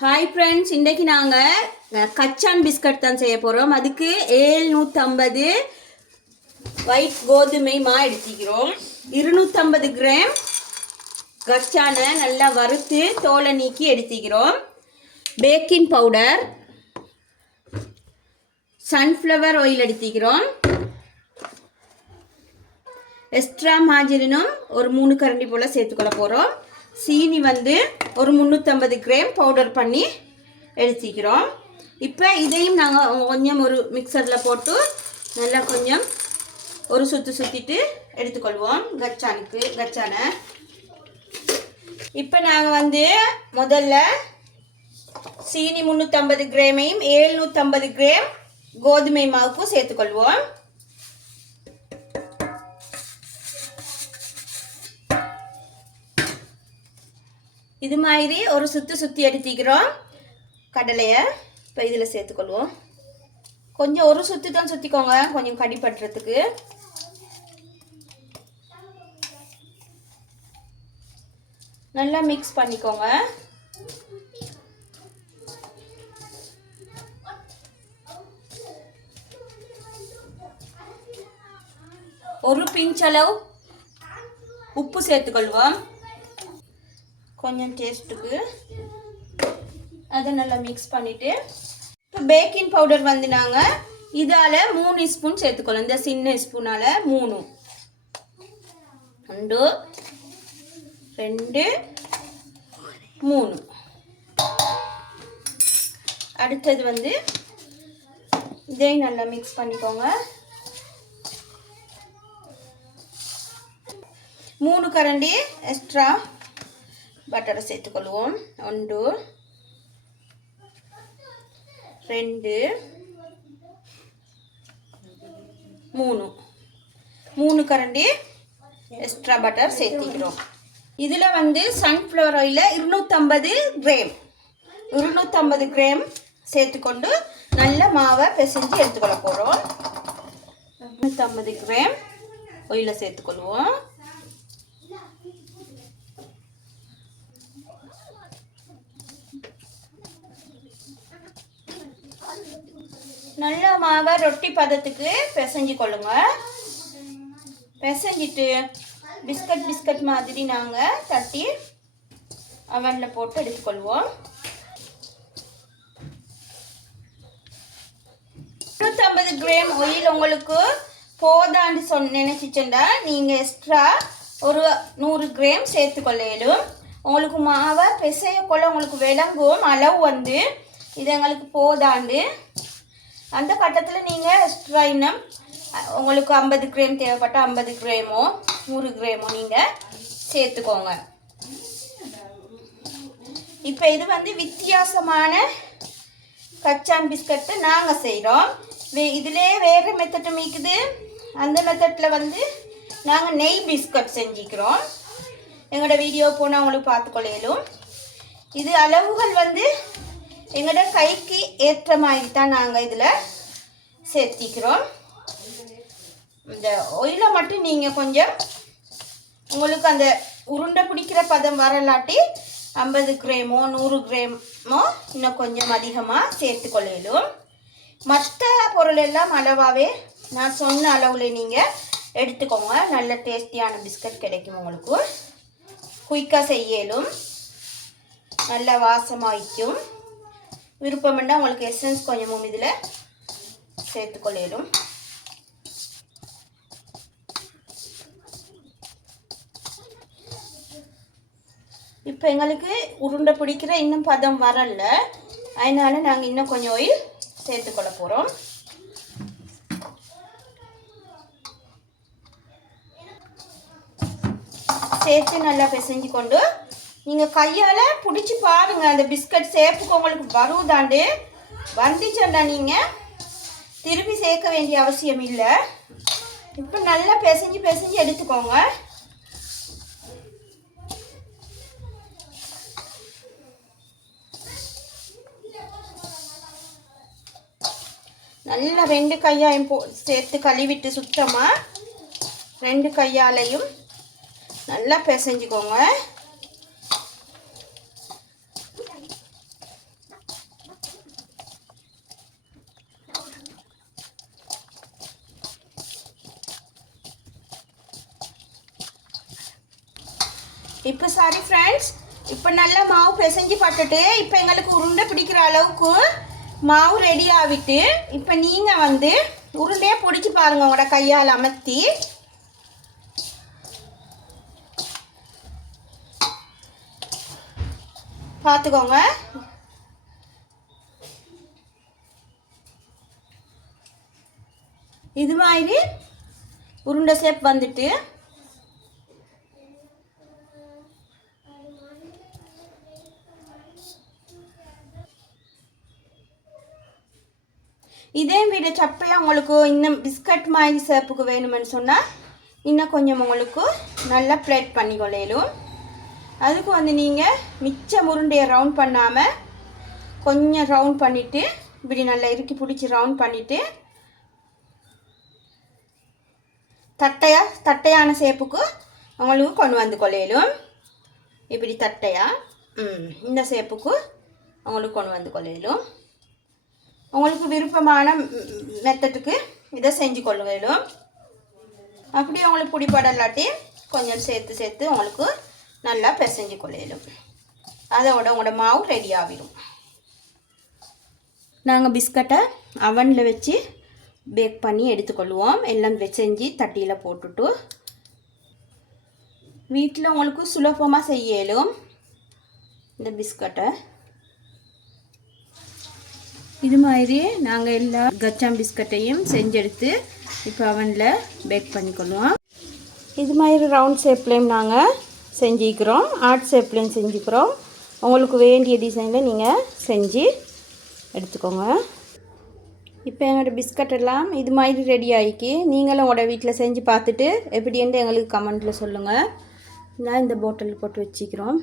Hi friends இன்றைக்கு நாங்கள் கச்சான் பிஸ்கட் தான் செய்ய போகிறோம் அதுக்கு ஏழ்நூற்றம்பது ஒயிட் கோதுமை மா எடுத்துக்கிறோம் இருநூற்றம்பது கிராம் கச்சானை நல்லா வறுத்து தோலை நீக்கி எடுத்துக்கிறோம் பேக்கிங் பவுடர் சன்ஃப்ளவர் ஆயில் எடுத்துக்கிறோம் எக்ஸ்ட்ரா மாஜரினும் ஒரு மூணு கரண்டி போல் சேர்த்துக்கொள்ள போகிறோம் சீனி வந்து ஒரு முந்நூற்றம்பது கிராம் பவுடர் பண்ணி எடுத்துக்கிறோம். இப்போ இதையும் நாங்கள் கொஞ்சம் ஒரு மிக்சரில் போட்டு நல்லா கொஞ்சம் ஒரு சுற்று சுற்றிட்டு எடுத்துக்கொள்வோம். கச்சானுக்கு கச்சானை. இப்போ நாங்கள் வந்து முதல்ல சீனி முந்நூற்றம்பது கிராமையும் ஏழ்நூற்றம்பது கிராம் கோதுமை மாவுக்கும் சேர்த்துக்கொள்வோம். இது மாதிரி ஒரு சுற்றி சுற்றி எடுத்திக்கிறோம் கடலையை இப்போ இதில் சேர்த்துக்கொள்வோம். கொஞ்சம் ஒரு சுற்றி தான் சுற்றிக்கோங்க கொஞ்சம் கடிப்படுறதுக்கு நல்லா மிக்ஸ் பண்ணிக்கோங்க. ஒரு பிஞ்ச் அளவு உப்பு சேர்த்துக்கொள்வோம். கொஞ்சம் டேஸ்ட்டுக்கு அதை நல்லா மிக்ஸ் பண்ணிவிட்டு இப்போ பேக்கிங் பவுடர் வந்து நாங்கள் இதால் மூணு ஸ்பூன் சேர்த்துக்கொள்ளோம் இந்த சின்ன ஸ்பூனால் மூணு. ரெண்டு ரெண்டு மூணு. அடுத்தது வந்து இதையும் நல்லா மிக்ஸ் பண்ணிக்கோங்க. மூணு கரண்டி எக்ஸ்ட்ரா பட்டரை சேர்த்துக்கொள்வோம். ஒன்று ரெண்டு மூணு. மூணு கரண்டி எக்ஸ்ட்ரா பட்டர் சேர்த்திக்கிறோம். இதில் வந்து சன்ஃப்ளவர் ஆயிலில் இருநூற்றம்பது கிராம் இருநூற்றம்பது கிராம் சேர்த்துக்கொண்டு நல்ல மாவை பிசைஞ்சு எடுத்துக்கொள்ள போகிறோம் இருநூற்றம்பது கிராம் ஆயிலை சேர்த்துக்கொள்வோம். நல்ல மாவை ரொட்டி பதத்துக்கு பிசைஞ்சு கொள்ளுங்க. பிசைஞ்சிட்டு பிஸ்கட் பிஸ்கட் மாதிரி நாங்கள் தட்டி அவனில் போட்டு எடுத்துக்கொள்வோம். நூற்றம்பது கிராம் ஒயில் உங்களுக்கு போதான்னு சொன்ன நினச்சிச்சுண்டா நீங்கள் எக்ஸ்ட்ரா ஒரு நூறு கிராம் சேர்த்துக்கொள்ளையிலும். உங்களுக்கு மாவை பிசையக்குள்ள உங்களுக்கு விளங்கும் அளவு வந்து இது எங்களுக்கு போதாண்டு. அந்த கட்டத்தில் நீங்கள் ஸ்ட்ரைனம் உங்களுக்கு ஐம்பது கிராம் தேவைப்பட்ட ஐம்பது கிராமோ நூறு கிராமோ நீங்கள் சேர்த்துக்கோங்க. இப்போ இது வந்து வித்தியாசமான கச்சான் பிஸ்கட்டு நாங்கள் செய்கிறோம் வே இதிலே வேறு மெத்தட்டும் இருக்குது. அந்த மெத்தட்டில் வந்து நாங்கள் நெய் பிஸ்கட் செஞ்சுக்கிறோம். எங்களோட வீடியோ போனால் உங்களுக்கு பார்த்துக்கொள்ளையிலும் இது அளவுகள் வந்து எங்களோட கைக்கு ஏற்ற மாதிரி தான் நாங்கள் இதில் சேர்த்திக்கிறோம். இந்த ஒயிலை மட்டும் நீங்கள் கொஞ்சம் உங்களுக்கு அந்த உருண்டை பிடிக்கிற பதம் வரலாட்டி ஐம்பது கிராமோ நூறு கிராமோ இன்னும் கொஞ்சம் அதிகமாக சேர்த்துக்கொள்ளும் மற்ற பொருள் எல்லாம் அளவாகவே நான் சொன்ன அளவில் நீங்கள் எடுத்துக்கோங்க. நல்ல டேஸ்டியான பிஸ்கட் கிடைக்கும் உங்களுக்கு. குயிக்காக செய்யலும். நல்ல வாசமாயிக்கும். விருப்பம்ண்டா உங்களுக்கு எசன்ஸ் கொஞ்சமும் இதில் சேர்த்துக்கொள்ளிடும் இப்போ எங்களுக்கு உருண்டை பிடிக்கிற இன்னும் பதம் வரல. அதனால நாங்கள் இன்னும் கொஞ்சம் ஆயில் சேர்த்துக்கொள்ள போகிறோம் சேர்த்து நல்லா பிசைஞ்சு கொண்டு நீங்கள் கையால் பிடிச்சி பாருங்க. அந்த பிஸ்கட் சேப்புக்கு உங்களுக்கு வருவதாண்டு வந்துச்சண்டா நீங்கள் திருப்பி சேர்க்க வேண்டிய அவசியம் இல்லை. இப்போ நல்லா பிசைஞ்சு பிசைஞ்சு எடுத்துக்கோங்க. நல்லா ரெண்டு கையாயும் போ சேர்த்து கழுவிட்டு சுத்தமாக ரெண்டு கையாலையும் நல்லா பிசைஞ்சுக்கோங்க. இப்போ சாரி ஃப்ரெண்ட்ஸ் இப்போ நல்லா மாவு பிசைஞ்சு பட்டுட்டு இப்போ எங்களுக்கு உருண்டை பிடிக்கிற அளவுக்கு மாவு ரெடி ஆகிட்டு இப்போ நீங்கள் வந்து உருண்டையே பிடிச்சி பாருங்கள் உங்களோட கையால் அமர்த்தி. பார்த்துக்கோங்க. இது மாதிரி உருண்டை ஷேப் வந்துட்டு இதே விட சப்பையாக உங்களுக்கு இன்னும் பிஸ்கட் மாதிரி சேப்புக்கு வேணுமென்னு சொன்னால் இன்னும் கொஞ்சம் உங்களுக்கு நல்லா பிளேட் பண்ணி கொள்ளையிலும். அதுக்கு வந்து நீங்கள் மிச்ச முருண்டையை ரவுண்ட் பண்ணாமல் கொஞ்சம் ரவுண்ட் பண்ணிவிட்டு இப்படி நல்லா இறுக்கி பிடிச்சி ரவுண்ட் பண்ணிவிட்டு தட்டையாக தட்டையான சேப்புக்கு உங்களுக்கு கொண்டு வந்து கொள்ளையிலும். இப்படி தட்டையாக இந்த சேப்புக்கு உங்களுக்கு கொண்டு வந்து கொள்ளையிலும். உங்களுக்கு விருப்பமான மெத்தட்டுக்கு இதை செஞ்சு கொள்ளுங்களும் அப்படி உங்களுக்கு பிடிப்படலாட்டி கொஞ்சம் சேர்த்து சேர்த்து உங்களுக்கு நல்லா பிசைஞ்சு கொள்ளையிலும் அதோட உங்களோட மாவு ரெடி ஆகிடும் நாங்கள் பிஸ்கட்டை அவனில் வச்சு பேக் பண்ணி எடுத்துக்கொள்வோம். எல்லாம் செஞ்சு தட்டியில் போட்டுட்டு. வீட்டில் உங்களுக்கு சுலபமாக செய்யலும் இந்த பிஸ்கட்டை. இது மாதிரி நாங்கள் எல்லா கச்சாம் பிஸ்கட்டையும் செஞ்செடுத்து இப்போ அவனில் பேக் பண்ணிக்கொள்வோம். இது மாதிரி ரவுண்ட் ஷேப்லேயும் நாங்கள் செஞ்சுக்கிறோம். ஆர்ட் ஷேப்லேயும் செஞ்சுக்கிறோம். உங்களுக்கு வேண்டிய டிசைனில் நீங்கள் செஞ்சு எடுத்துக்கோங்க. இப்போ எங்களோட பிஸ்கட் எல்லாம் இது மாதிரி ரெடி ஆகிக்கி நீங்களும் உங்களோட வீட்டில் செஞ்சு பார்த்துட்டு எப்படின்ட்டு எங்களுக்கு கமெண்ட்டில் சொல்லுங்கள் நான் இந்த பாட்டில் போட்டு வச்சுக்கிறோம்.